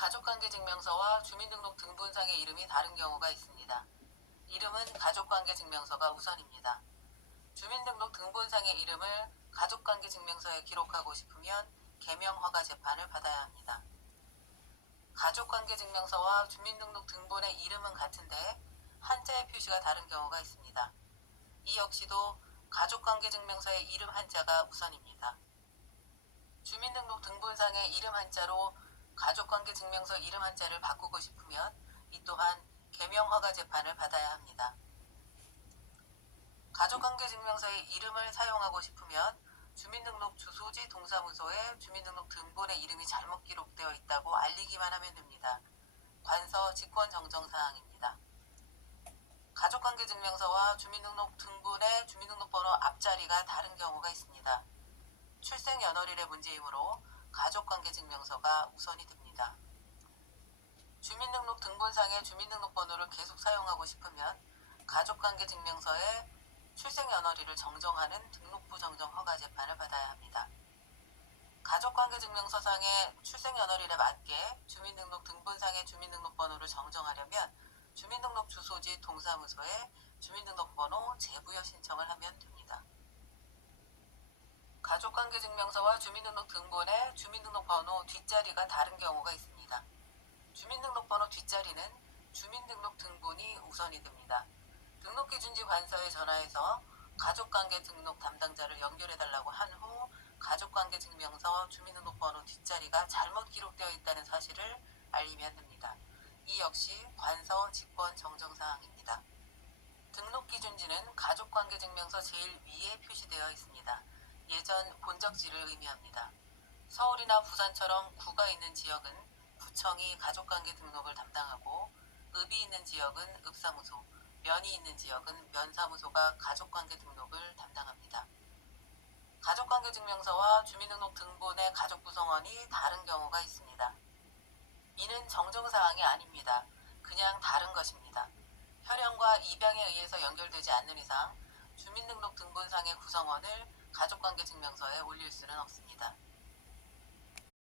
가족관계증명서와 주민등록 등본상의 이름이 다른 경우가 있습니다. 이름은 가족관계증명서가 우선입니다. 주민등록 등본상의 이름을 가족관계증명서에 기록하고 싶으면 개명허가 재판을 받아야 합니다. 가족관계증명서와 주민등록 등본의 이름은 같은데 한자의 표시가 다른 경우가 있습니다. 이 역시도 가족관계증명서의 이름 한자가 우선입니다. 주민등록 등본상의 이름 한자로 가족관계 증명서 이름 한자를 바꾸고 싶으면 이 또한 개명허가 재판을 받아야 합니다. 가족관계 증명서의 이름을 사용하고 싶으면 주민등록 주소지 동사무소에 주민등록 등본의 이름이 잘못 기록되어 있다고 알리기만 하면 됩니다. 관서 직권 정정 사항입니다. 가족관계 증명서와 주민등록 등본의 주민등록번호 앞자리가 다른 경우가 있습니다. 출생 연월일의 문제이므로 가족관계 증명서가 우선이 됩니다. 주민등록 등본상의 주민등록번호를 계속 사용하고 싶으면 가족관계 증명서에 출생 연월일을 정정하는 등록부 정정 허가 재판을 받아야 합니다. 가족관계 증명서상의 출생 연월일에 맞게 주민등록 등본상의 주민등록번호를 정정하려면 주민등록 주소지 동사무소에 주민등록번호 재부여 신청을 하면 됩니다. 가족관계증명서와 주민등록 등본의 주민등록번호 뒷자리가 다른 경우가 있습니다. 주민등록번호 뒷자리는 주민등록 등본이 우선이 됩니다. 등록기준지 관서에 전화해서 가족관계 등록 담당자를 연결해달라고 한 후 가족관계 증명서 주민등록번호 뒷자리가 잘못 기록되어 있다는 사실을 알리면 됩니다. 이 역시 관서 직권 정정 사항입니다. 등록기준지는 가족관계증명서 제일 위에 표시되어 있습니다. 예전 본적지를 의미합니다. 서울이나 부산처럼 구가 있는 지역은 구청이 가족관계 등록을 담당하고 읍이 있는 지역은 읍사무소, 면이 있는 지역은 면사무소가 가족관계 등록을 담당합니다. 가족관계 증명서와 주민등록 등본의 가족 구성원이 다른 경우가 있습니다. 이는 정정사항이 아닙니다. 그냥 다른 것입니다. 혈연과 입양에 의해서 연결되지 않는 이상 주민등록 등본상의 구성원을 가족관계 증명서에 올릴 수는 없습니다.